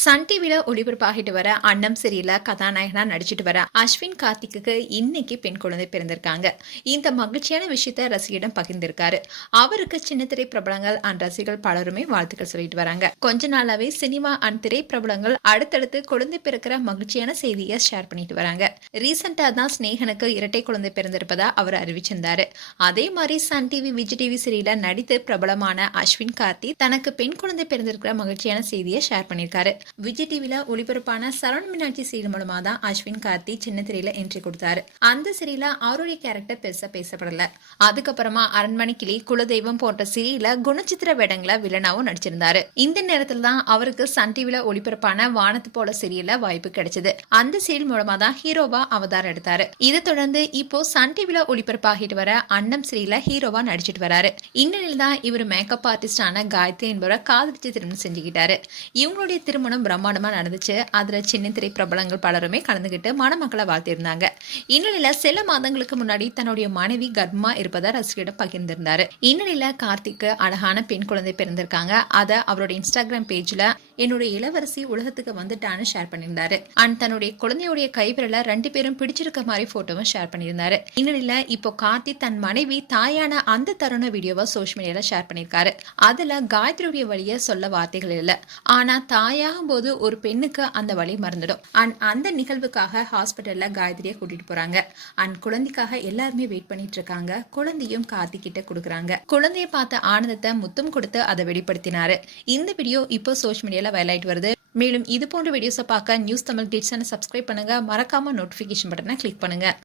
Sun டிவில ஒளிபரப்பாகிட்டு வர அன்னம் சரியில்ல கதாநாயகனா நடிச்சிட்டு வர அஸ்வின் கார்த்திக்கு இன்னைக்கு பெண் குழந்தை பிறந்திருக்காங்க. இந்த மகிழ்ச்சியான விஷயத்த ரசிகரிடம் பகிர்ந்திருக்காரு. அவருக்கு சின்னத்திரை பிரபலங்கள் அண்ட் ரசிகர்கள் பலருமே வாழ்த்துக்கள் சொல்லிட்டு வராங்க. கொஞ்ச நாளாவே சினிமா அண்ட் திரை பிரபலங்கள் அடுத்தடுத்து குழந்தை பிறக்கிற மகிழ்ச்சியான செய்தியை ஷேர் பண்ணிட்டு வராங்க. ரீசெண்டா தான் ஸ்னேகனுக்கு இரட்டை குழந்தை பிறந்திருப்பதா அவர் அறிவிச்சிருந்தாரு. அதே மாதிரி சன் டிவி விஜய் டிவி சீரியல நடித்து பிரபலமான அஸ்வின் கார்த்தி தனக்கு பெண் குழந்தை பிறந்திருக்கிற மகிழ்ச்சியான செய்தியை ஷேர் பண்ணியிருக்காரு. விஜய் டிவில ஒளிபரப்பான சரவண மீனாட்சி சீரியல் மூலமா தான் அஸ்வின் கார்த்தி சின்ன திரையில என்ட்ரி கொடுத்தாரு. அந்த சீரியல அவருடைய கேரக்டர் பெருசா பேசப்படல. அதுக்கப்புறமா அரண்மனை கிளி, குலதெய்வம் போன்ற சீரியல குணச்சித்திர வேடங்கள வில்லனாவும் நடிச்சிருந்தாரு. இந்த நேரத்துல தான் அவருக்கு சன் டிவில ஒளிபரப்பான வானத்து போல சீரியல்ல வாய்ப்பு கிடைச்சது. அந்த சீரியல் மூலமா தான் ஹீரோவா அவதாரம் எடுத்தாரு. இதை தொடர்ந்து இப்போ சன் டிவில ஒளிபரப்பாகிட்டு வர அன்னம் சீரியல்ல ஹீரோவா நடிச்சிட்டு வராரு. இந்நிலையில் தான் இவர் மேக்கப் ஆர்டிஸ்டான காயத்ரி என்பவரை காதலிச்சு திருமணம் செஞ்சுக்கிட்டாரு. இவங்களுடைய திருமணம் பிரம்மாண்டமா நடந்துச்சு. அதுல சின்ன திரை பிரபலங்கள் பலருமே கலந்துகிட்டு மணமக்களை வாழ்த்திருந்தாங்க. இந்நிலையில சில மாதங்களுக்கு முன்னாடி தன்னுடைய மனைவி கர்ப்பமா இருப்பதை ரசிகரிடம் பகிர்ந்திருந்தாரு. இந்நிலையில கார்த்திக்கு அழகான பெண் குழந்தை பிறந்திருக்காங்க. அதை அவருடைய இன்ஸ்டாகிராம் பேஜ்ல என்னுடைய இளவரசி உலகத்துக்கு வந்துட்டான்னு ஷேர் பண்ணியிருந்தாரு. அண்ட் தன்னுடைய குழந்தையுடைய கைவிரல 2 பேரும் பிடிச்சிருக்க மாதிரி போட்டோவும் ஷேர் பண்ணியிருந்தாரு. இந்நிலையில இப்போ கார்த்தி தன் மனைவி தாயான அந்த தருண வீடியோவை சோஷியல் மீடியால ஷேர் பண்ணியிருக்காரு. அதுல காயத்ரியுடைய வழியை சொல்ல வார்த்தைகள் இல்ல. ஆனா தாயாகும் போது ஒரு பெண்ணுக்கு அந்த வழி மறந்துடும். அண்ட் அந்த நிகழ்வுக்காக ஹாஸ்பிட்டல்ல காயத்ரியை கூட்டிட்டு போறாங்க. அண்ட் குழந்தைக்காக எல்லாருமே வெயிட் பண்ணிட்டு இருக்காங்க. குழந்தையும் கார்த்தி கிட்ட கொடுக்குறாங்க. குழந்தைய பார்த்த ஆனந்தத்தை முத்தம் கொடுத்து அதை வெளிப்படுத்தினாரு. இந்த வீடியோ இப்போ சோஷியல் மீடியால வைரலாயிட்டு வருது. மேலும் இது போன்ற வீடியோஸை பார்க்க நியூஸ் தமிழ் கிட்ஸ் சப்ஸ்கிரைப் பண்ணுங்க. மறக்காம நோட்டிபிகேஷன் பட்டனை கிளிக் பண்ணுங்க.